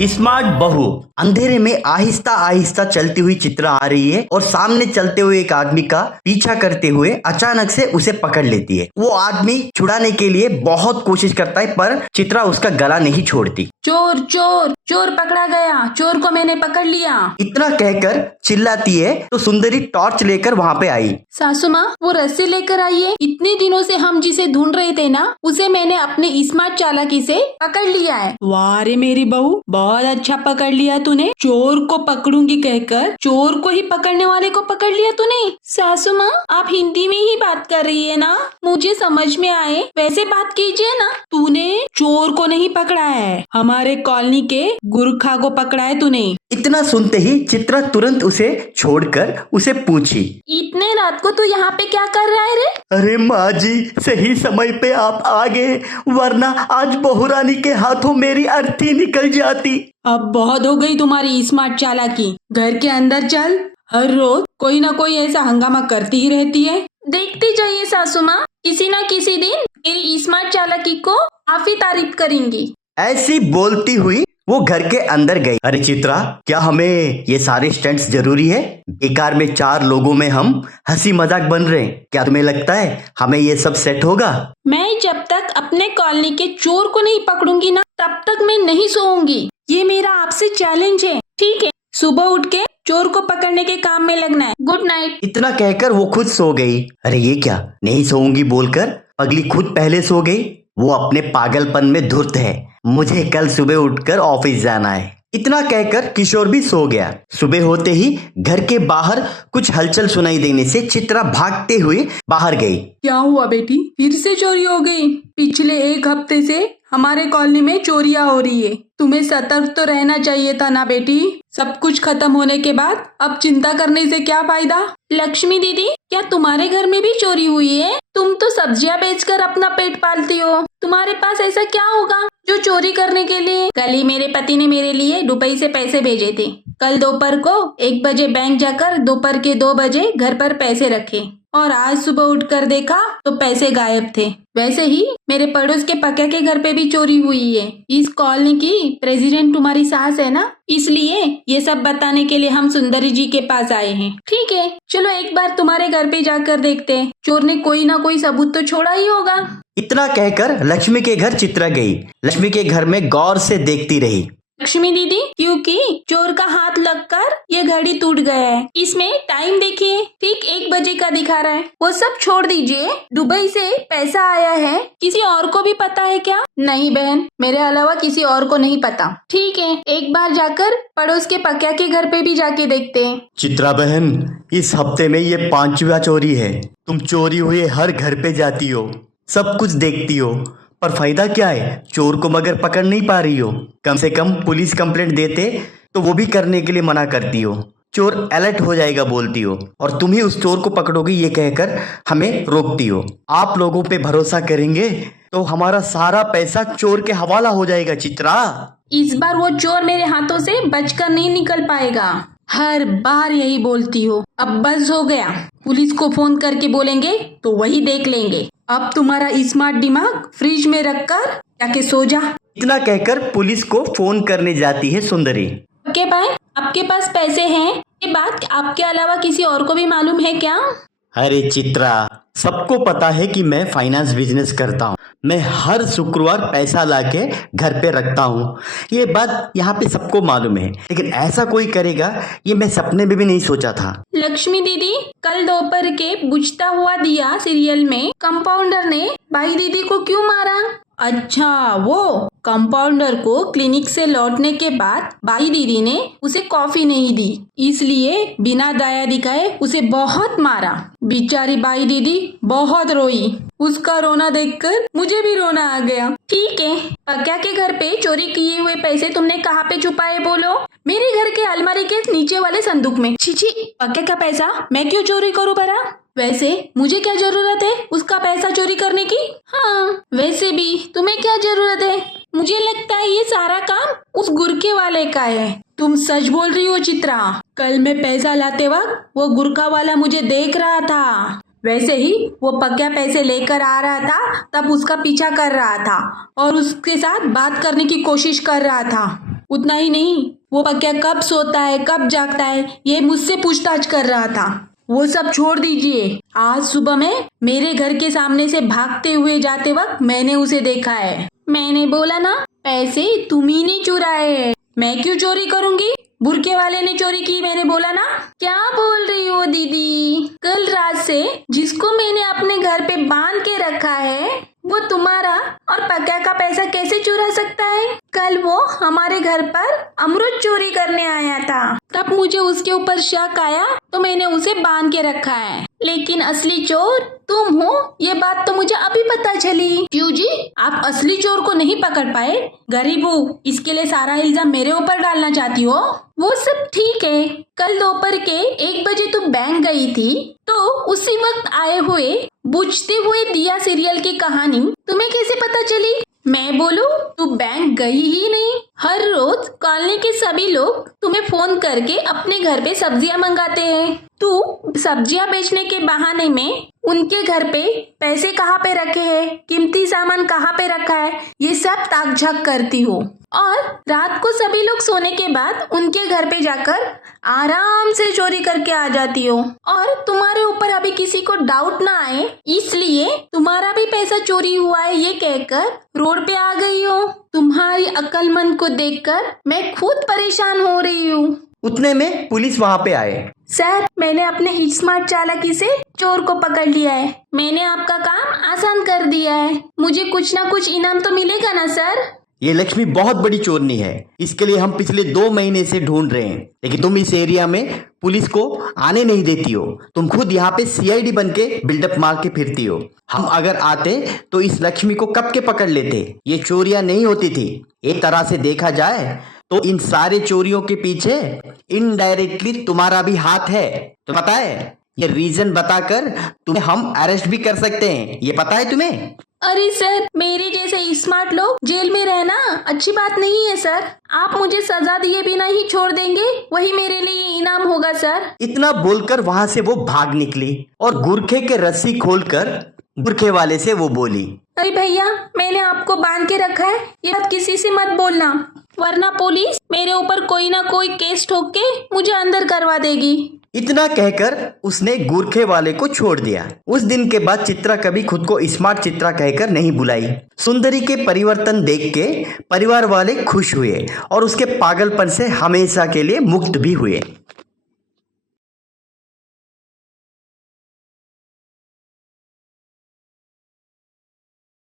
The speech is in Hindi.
स्मार्ट बहू। अंधेरे में आहिस्ता आहिस्ता चलती हुई चित्रा आ रही है और सामने चलते हुए एक आदमी का पीछा करते हुए अचानक से उसे पकड़ लेती है। वो आदमी छुड़ाने के लिए बहुत कोशिश करता है पर चित्रा उसका गला नहीं छोड़ती। चोर चोर चोर पकड़ा गया, चोर को मैंने पकड़ लिया। इतना कहकर चिल्लाती है तो सुंदरी टॉर्च लेकर वहाँ पे आई। सासू माँ, वो रस्सी लेकर आइए। इतने दिनों से हम जिसे ढूंढ रहे थे ना, उसे मैंने अपने स्मार्ट चालाकी से पकड़ लिया है। वाह रे मेरी बहू, बहुत अच्छा पकड़ लिया तूने। चोर को पकड़ूंगी कहकर चोर को ही पकड़ने वाले को पकड़ लिया तूने। सासू माँ, आप हिंदी में ही बात कर रही है ना, मुझे समझ में आए वैसे बात कीजिए ना। तूने चोर को नहीं पकड़ा है, हमारे कॉलोनी के गुरखा को पकड़ा है तूने। इतना सुनते ही चित्रा तुरंत उसे छोड़कर उसे पूछी, इतने रात को तू यहाँ पे क्या कर रहा है रे? अरे माँ जी, सही समय पे आप आ गए, वरना आज बहुरानी के हाथों मेरी अर्थी निकल जाती। अब बहुत हो गई तुम्हारी स्मार्ट चालाकी। घर के अंदर चल, हर रोज कोई ना कोई ऐसा हंगामा करती ही रहती है। देखती जाइए सासू माँ, किसी न किसी दिन मेरी स्मार्ट चालाकी को आप ही तारीफ करेंगी। ऐसी बोलती हुई वो घर के अंदर गई। अरे चित्रा, क्या हमें ये सारे स्टंट्स जरूरी है? बेकार में 4 लोगों में हम हंसी मजाक बन रहे हैं। क्या तुम्हें लगता है हमें ये सब सेट होगा? मैं जब तक अपने कॉलोनी के चोर को नहीं पकड़ूंगी ना, तब तक मैं नहीं सोऊंगी। ये मेरा आपसे चैलेंज है, ठीक है? सुबह उठ के चोर को पकड़ने के काम में लगना है। Good night. इतना कहकर वो खुद सो गई। अरे ये क्या, नहीं सोऊंगी बोलकर पगली खुद पहले सो गई। वो अपने पागलपन में धुर्त है। मुझे कल सुबह उठकर ऑफिस जाना है। इतना कहकर किशोर भी सो गया। सुबह होते ही घर के बाहर कुछ हलचल सुनाई देने से चित्रा भागते हुए बाहर गई। क्या हुआ बेटी, फिर से चोरी हो गई? पिछले 1 हफ्ते से हमारे कॉलोनी में चोरियां हो रही है। तुम्हें सतर्क तो रहना चाहिए था ना बेटी। सब कुछ खत्म होने के बाद अब चिंता करने से क्या फायदा? लक्ष्मी दीदी, क्या तुम्हारे घर में भी चोरी हुई है? तुम तो सब्जियां बेचकर अपना पेट पालती हो, तुम्हारे पास ऐसा क्या होगा जो चोरी करने के लिए? कल ही मेरे पति ने मेरे लिए दुबई से पैसे भेजे थे। कल दोपहर को 1 बजे बैंक जाकर दोपहर के 2 बजे घर पर पैसे रखे और आज सुबह उठकर देखा तो पैसे गायब थे। वैसे ही मेरे पड़ोस के पक्के के घर पे भी चोरी हुई है। इस कॉलोनी की प्रेसिडेंट तुम्हारी सास है ना, इसलिए ये सब बताने के लिए हम सुंदरी जी के पास आए हैं। ठीक है, चलो एक बार तुम्हारे घर पे जाकर देखते हैं। चोर ने कोई ना कोई सबूत तो छोड़ा ही होगा। इतना कहकर लक्ष्मी के घर चित्रा गई। लक्ष्मी के घर में गौर से देखती रही। लक्ष्मी दीदी, क्योंकि चोर का हाथ लगकर ये घड़ी टूट गया है। इसमें टाइम देखिए, ठीक 1 बजे का दिखा रहा है। वो सब छोड़ दीजिए, दुबई से पैसा आया है, किसी और को भी पता है क्या? नहीं बहन, मेरे अलावा किसी और को नहीं पता। ठीक है, एक बार जाकर पड़ोस के पक्या के घर पे भी जाके देखते हैं। चित्रा बहन, इस हफ्ते में ये 5वां चोरी है। तुम चोरी हुए हर घर पे जाती हो, सब कुछ देखती हो, पर फायदा क्या है? चोर को मगर पकड़ नहीं पा रही हो। कम से कम पुलिस कंप्लेंट देते तो वो भी करने के लिए मना करती हो। चोर अलर्ट हो जाएगा बोलती हो, और तुम ही उस चोर को पकड़ोगी ये कहकर हमें रोकती हो। आप लोगों पे भरोसा करेंगे तो हमारा सारा पैसा चोर के हवाला हो जाएगा। चित्रा, इस बार वो चोर मेरे हाथों से बचकर नहीं निकल पाएगा। हर बार यही बोलती हो, अब बस हो गया। पुलिस को फोन करके बोलेंगे तो वही देख लेंगे। अब तुम्हारा स्मार्ट दिमाग फ्रिज में रखकर जाके सो जा। इतना कहकर पुलिस को फोन करने जाती है सुंदरी। ओके भाई, आपके पास पैसे हैं? ये बात आपके अलावा किसी और को भी मालूम है क्या? अरे चित्रा, सबको पता है कि मैं फाइनेंस बिजनेस करता हूँ। मैं हर शुक्रवार पैसा लाके घर पे रखता हूँ। ये बात यहाँ पे सबको मालूम है, लेकिन ऐसा कोई करेगा ये मैं सपने में भी नहीं सोचा था। लक्ष्मी दीदी, कल दोपहर के बुझता हुआ दिया सीरियल में कंपाउंडर ने बाई दीदी को क्यों मारा? अच्छा, वो कंपाउंडर को क्लिनिक से लौटने के बाद बाई दीदी ने उसे कॉफी नहीं दी, इसलिए बिना दया दिखाए उसे बहुत मारा। बेचारी बाई दीदी बहुत रोई। उसका रोना देखकर मुझे भी रोना आ गया। ठीक है, पक्या के घर पे चोरी किए हुए पैसे तुमने कहाँ पे छुपाए बोलो? मेरे घर के अलमारी के नीचे वाले संदूक में। छी, पक्के का पैसा मैं क्यों चोरी करूँ भला? वैसे मुझे क्या जरूरत है उसका पैसा चोरी करने की? हाँ, वैसे भी तुम्हें क्या जरूरत है? मुझे लगता है ये सारा काम उस गुरके वाले का है। तुम सच बोल रही हो चित्रा? कल मैं पैसा लाते वक्त वो गुरका वाला मुझे देख रहा था। वैसे ही वो पक्या पैसे लेकर आ रहा था, तब उसका पीछा कर रहा था और उसके साथ बात करने की कोशिश कर रहा था। उतना ही नहीं, वो पक्या कब सोता है कब जागता है ये मुझसे पूछताछ कर रहा था। वो सब छोड़ दीजिए, आज सुबह में मेरे घर के सामने से भागते हुए जाते वक्त मैंने उसे देखा है। मैंने बोला ना, पैसे तुम ही ने चुराए। मैं क्यों चोरी करूंगी? बुरके वाले ने चोरी की, मैंने बोला ना। क्या बोल रही हो दीदी? कल रात से जिसको मैंने अपने घर पे बांध के रखा है वो तुम्हारा और पक्या का पैसा कैसे चुरा सकता है? कल वो हमारे घर पर अमरूद चोरी करने आया था, तब मुझे उसके ऊपर शक आया तो मैंने उसे बांध के रखा है। लेकिन असली चोर तुम हो, ये बात तो मुझे अभी पता चली। क्यों जी, आप असली चोर को नहीं पकड़ पाए? गरीब हो, इसके लिए सारा इल्जाम मेरे ऊपर डालना चाहती हो? वो सब ठीक है, कल दोपहर के 1 बजे तुम बैंक गई थी तो उसी वक्त आए हुए बुझते हुए दिया सीरियल की कहानी तुम्हें कैसे पता चली? मैं बोलूं, तू बैंक गई ही नहीं। हर रोज कॉलोनी के सभी लोग तुम्हें फोन करके अपने घर पे सब्जियां मंगाते हैं। तू सब्जियां बेचने के बहाने में उनके घर पे पैसे कहाँ पे रखे हैं, कीमती सामान कहाँ पे रखा है, ये सब ताक झाक करती हो। और रात को सभी लोग सोने के बाद उनके घर पे जाकर आराम से चोरी करके आ जाती हो। और तुम्हारे ऊपर अभी किसी को डाउट ना आए इसलिए तुम्हारा भी पैसा चोरी हुआ है ये कहकर रोड पे आ गई हो। तुम्हारी अक्लमंद को देखकर मैं खुद परेशान हो रही हूँ। उतने में पुलिस वहाँ पे आए। सर, मैंने अपने स्मार्ट चालाकी से चोर को पकड़ लिया है। मैंने आपका काम आसान कर दिया है। मुझे कुछ ना कुछ इनाम तो मिलेगा ना सर? ये लक्ष्मी बहुत बड़ी चोरनी है, इसके लिए हम पिछले 2 महीने से ढूंढ रहे हैं, लेकिन तुम इस एरिया में पुलिस को आने नहीं देती हो। तुम खुद यहाँ पे सीआईडी बन के बिल्डअप मार के फिरती हो। हम अगर आते तो इस लक्ष्मी को कब के पकड़ लेते। ये चोरियां नहीं होती थी। एक तरह से देखा जाए तो इन सारे चोरियों के पीछे इनडायरेक्टली तुम्हारा भी हाथ है। तो पता है, ये रीजन बताकर तुम्हें हम अरेस्ट भी कर सकते हैं, ये पता है तुम्हें? अरे सर, मेरे जैसे स्मार्ट लोग जेल में रहना अच्छी बात नहीं है सर। आप मुझे सजा दिए बिना ही छोड़ देंगे, वही मेरे लिए इनाम होगा सर। इतना बोलकर वहां से वो भाग निकली और गुरखे के रस्सी खोलकर गुरखे वाले से वो बोली, अरे भैया, मैंने आपको बांध के रखा है, ये बात किसी से मत बोलना, वरना पुलिस मेरे ऊपर कोई ना कोई केस ठोक के मुझे अंदर करवा देगी। इतना कहकर उसने गुरखे वाले को छोड़ दिया। उस दिन के बाद चित्रा कभी खुद को स्मार्ट चित्रा कहकर नहीं बुलाई। सुंदरी के परिवर्तन देख के परिवार वाले खुश हुए और उसके पागलपन से हमेशा के लिए मुक्त भी हुए।